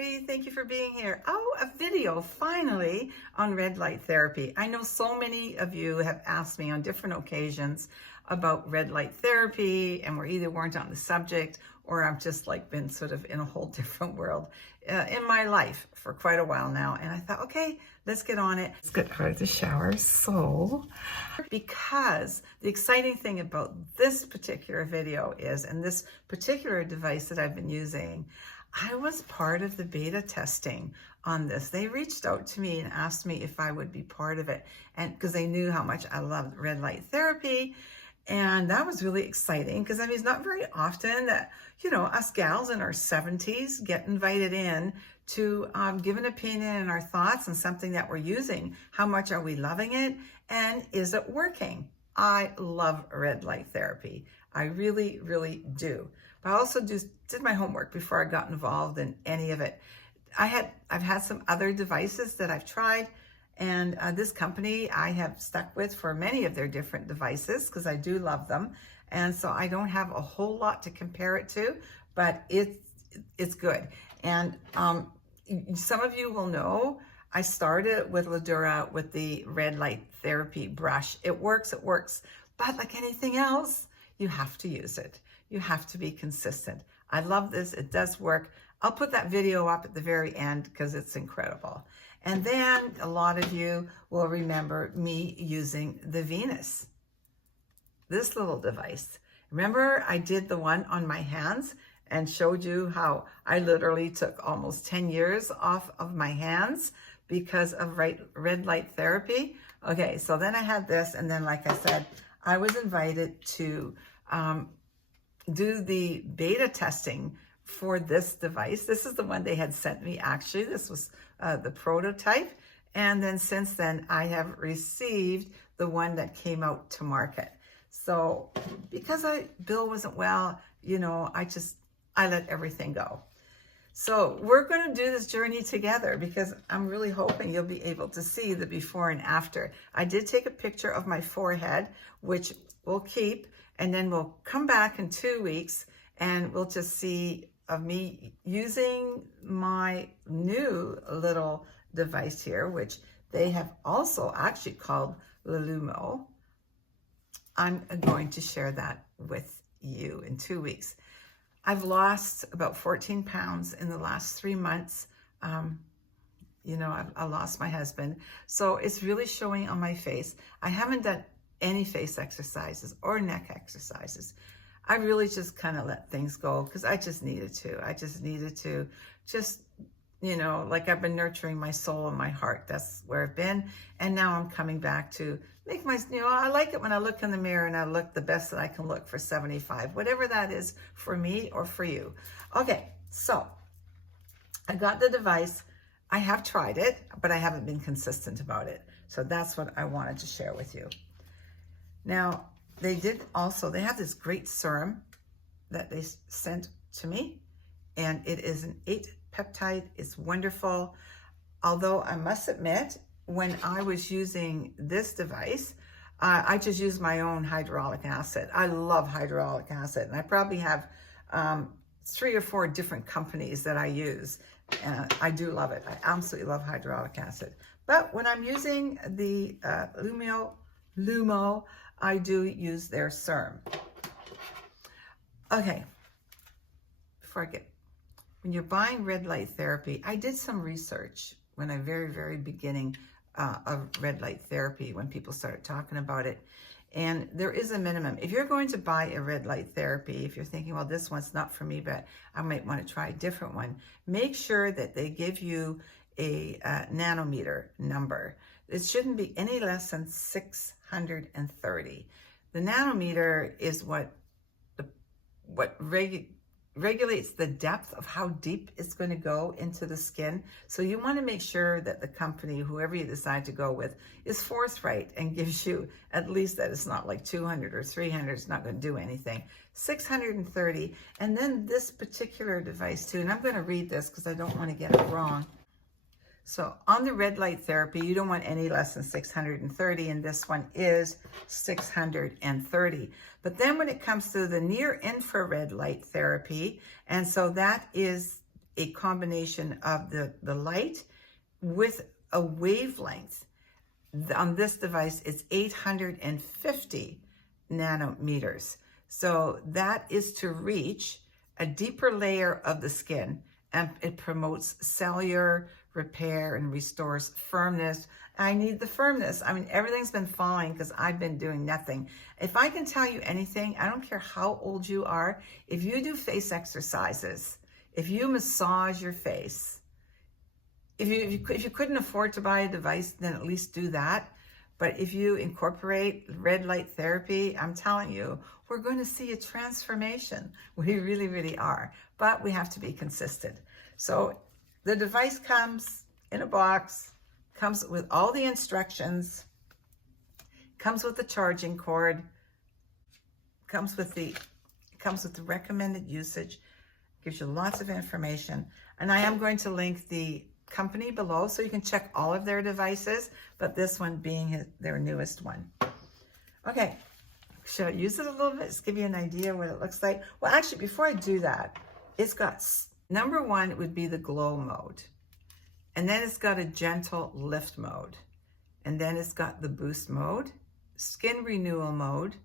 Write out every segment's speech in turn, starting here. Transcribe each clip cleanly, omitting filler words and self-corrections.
everybody. Thank you for being here. Oh, a video finally on red light therapy. I know so many of you have asked me on different occasions about red light therapy, and we're either weren't on the subject or I've just like been sort of in a whole different world in my life for quite a while now. And I thought, okay, let's get on it. Let's get out of the shower. So, because the exciting thing about this particular video is, and this particular device that I've been using, I was part of the beta testing on this. They reached out to me and asked me if I would be part of it, and because they knew how much I loved red light therapy. And that was really exciting because I mean, it's not very often that, you know, us gals in our 70s get invited in to give an opinion and our thoughts on something that we're using. How much are we loving it? And is it working? I love red light therapy. I really, really do. But I also did my homework before I got involved in any of it. I've had some other devices that I've tried, and this company I have stuck with for many of their different devices because I do love them. And so I don't have a whole lot to compare it to, but it's good. And some of you will know I started with LADUORA with the red light therapy brush. It works, but like anything else, you have to use it. You have to be consistent. I love this, it does work. I'll put that video up at the very end because it's incredible. And then a lot of you will remember me using the Venus, this little device. Remember I did the one on my hands and showed you how I literally took almost 10 years off of my hands because of red light therapy. Okay, so then I had this, and then like I said, I was invited to do the beta testing for this device. This is the one they had sent me actually. This was the prototype. And then since then I have received the one that came out to market. So because Bill wasn't well, you know, I let everything go. So we're going to do this journey together because I'm really hoping you'll be able to see the before and after. I did take a picture of my forehead, which we'll keep, and then we'll come back in 2 weeks and we'll just see of me using my new little device here, which they have also actually called Lumeo. I'm going to share that with you in 2 weeks. I've lost about 14 pounds in the last 3 months. You know, I lost my husband. So it's really showing on my face. I haven't done any face exercises or neck exercises. I really just kind of let things go because I just needed to. I just needed to you know, like I've been nurturing my soul and my heart. That's where I've been. And now I'm coming back to make you know, I like it when I look in the mirror and I look the best that I can look for 75, whatever that is for me or for you. Okay, so I got the device. I have tried it, but I haven't been consistent about it. So that's what I wanted to share with you. Now, they have this great serum that they sent to me, and it is an 8-peptide. It's wonderful. Although I must admit, when I was using this device, I just used my own hyaluronic acid. I love hyaluronic acid, and I probably have 3 or 4 different companies that I use. And I do love it. I absolutely love hyaluronic acid. But when I'm using the Lumeo, I do use their serum. Okay, when you're buying red light therapy, I did some research when I very beginning of red light therapy, when people started talking about it. And there is a minimum. If you're going to buy a red light therapy, if you're thinking, well, this one's not for me, but I might want to try a different one, make sure that they give you a nanometer number. It shouldn't be any less than 630. The nanometer is what regulates the depth of how deep it's going to go into the skin. So you want to make sure that the company, whoever you decide to go with, is forthright and gives you at least that it's not like 200 or 300. It's not going to do anything. 630. And then this particular device too, and I'm going to read this because I don't want to get it wrong. So on the red light therapy, you don't want any less than 630, and this one is 630. But then when it comes to the near infrared light therapy, and so that is a combination of the light with a wavelength. On this device, it's 850 nanometers. So that is to reach a deeper layer of the skin, and it promotes cellular repair and restores firmness. I need the firmness. I mean, everything's been falling because I've been doing nothing. If I can tell you anything, I don't care how old you are, if you do face exercises, if you massage your face, if you couldn't afford to buy a device, then at least do that. But if you incorporate red light therapy, I'm telling you, we're going to see a transformation. We really, really are. But we have to be consistent. So the device comes in a box, comes with all the instructions, comes with the charging cord, comes with the recommended usage, gives you lots of information. And I am going to link the company below so you can check all of their devices, but this one being their newest one. Okay, should I use it a little bit? Just give you an idea what it looks like. Well, actually, before I do that, it's got, number one, it would be the glow mode. And then it's got a gentle lift mode. And then it's got the boost mode, skin renewal mode,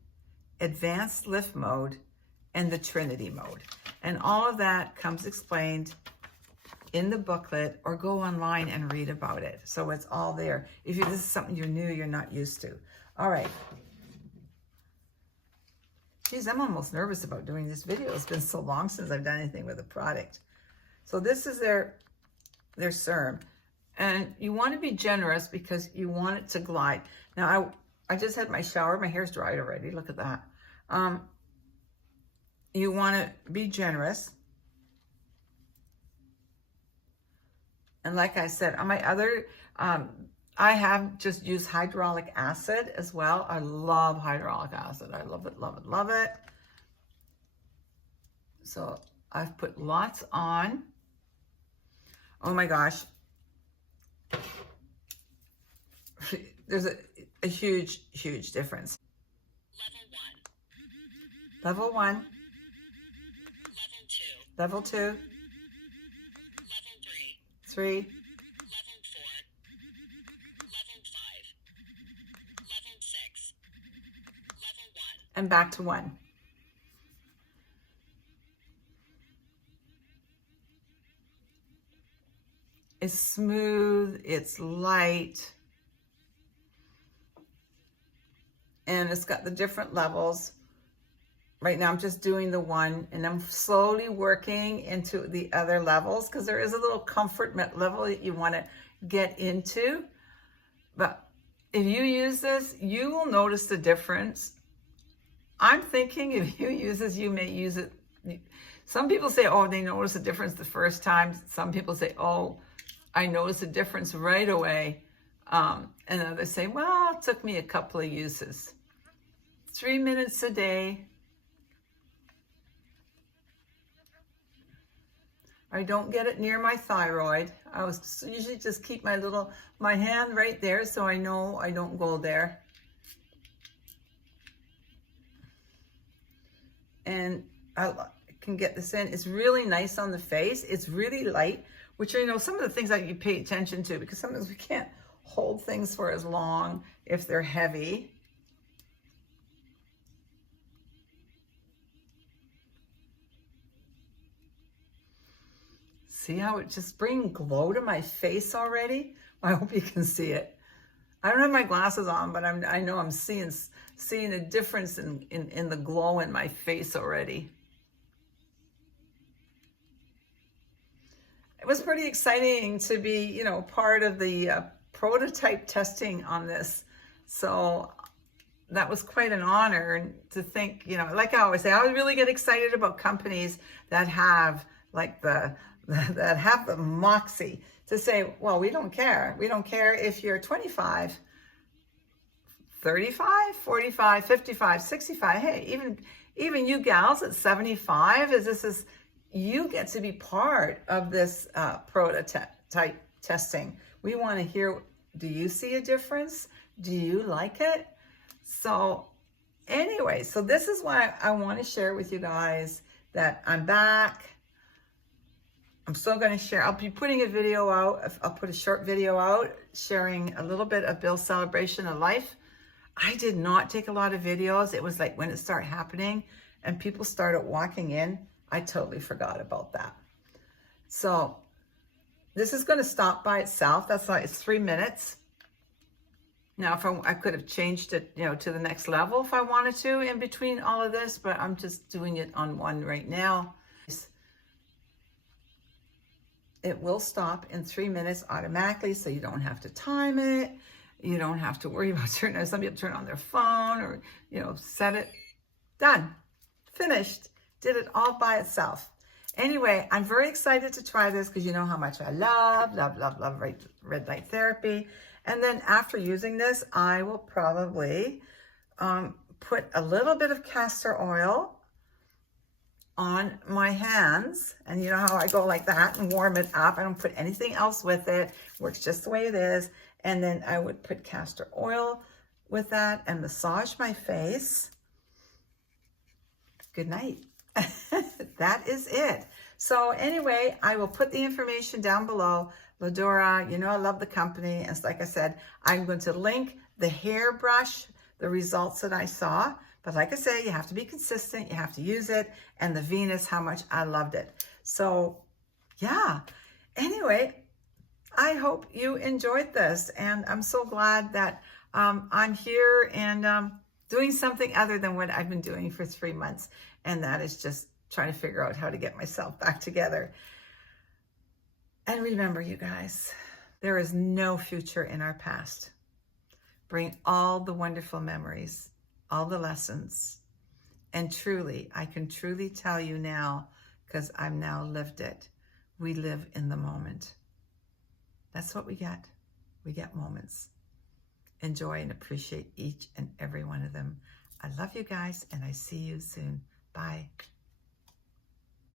advanced lift mode, and the Trinity mode. And all of that comes explained in the booklet, or go online and read about it. So it's all there. If this is something you're new, you're not used to. All right. Geez, I'm almost nervous about doing this video. It's been so long since I've done anything with a product. So this is their serum. And you want to be generous because you want it to glide. Now, I just had my shower. My hair's dried already. Look at that. You want to be generous. And like I said, on my other, I have just used hyaluronic acid as well. I love hyaluronic acid. I love it, love it, love it. So I've put lots on. Oh my gosh. There's a huge, huge difference. Level 1. Level 1. Level 2. Level 2. 3, level 4, level 5, level 6, level 1, and back to 1. It's smooth, it's light, and it's got the different levels. Right now I'm just doing the 1, and I'm slowly working into the other levels because there is a little comfort level that you want to get into. But if you use this, you will notice the difference. I'm thinking if you use this, you may use it. Some people say, oh, they notice the difference the first time. Some people say, oh, I noticed a difference right away. And others say, well, it took me a couple of uses. 3 minutes a day. I don't get it near my thyroid. I was usually just keep my hand right there so I know I don't go there. And I can get this in. It's really nice on the face. It's really light, which are, some of the things that you pay attention to, because sometimes we can't hold things for as long if they're heavy. See how it just brings glow to my face already? I hope you can see it. I don't have my glasses on, but I know I'm seeing a difference in the glow in my face already. It was pretty exciting to be, part of the prototype testing on this. So that was quite an honor to think, like I always say, I really get excited about companies that have that have the moxie to say, well, we don't care. We don't care if you're 25, 35, 45, 55, 65. Hey, even you gals at 75, you get to be part of this prototype testing. We want to hear, do you see a difference? Do you like it? So anyway, so this is why I want to share with you guys that I'm back. I'm still going to share. I'll be putting a video out. I'll put a short video out sharing a little bit of Bill's celebration of life. I did not take a lot of videos. It was like when it started happening and people started walking in, I totally forgot about that. So this is going to stop by itself. That's why it's 3 minutes. Now, if I could have changed it, you know, to the next level if I wanted to in between all of this, but I'm just doing it on one right now. It will stop in 3 minutes automatically, so you don't have to time it. You don't have to worry about some people turn on their phone or, you know, set it. Done. Finished. Did it all by itself. Anyway, I'm very excited to try this because you know how much I love red light therapy. And then after using this, I will probably put a little bit of castor oil on my hands. And you know how I go like that and warm it up. I don't put anything else with it. Works just the way it is. And then I would put castor oil with that and massage my face. Good night. That is it. So anyway, I will put the information down below. LADUORA, you know I love the company. And like I said, I'm going to link the hairbrush, the results that I saw. But like I say, you have to be consistent. You have to use it. And the Venus, how much I loved it. So yeah, anyway, I hope you enjoyed this. And I'm so glad that I'm here and doing something other than what I've been doing for 3 months. And that is just trying to figure out how to get myself back together. And remember, you guys, there is no future in our past. Bring all the wonderful memories, all the lessons. And truly, I can truly tell you now, because I've now lived it, we live in the moment. That's what we get. We get moments. Enjoy and appreciate each and every one of them. I love you guys, and I see you soon. Bye.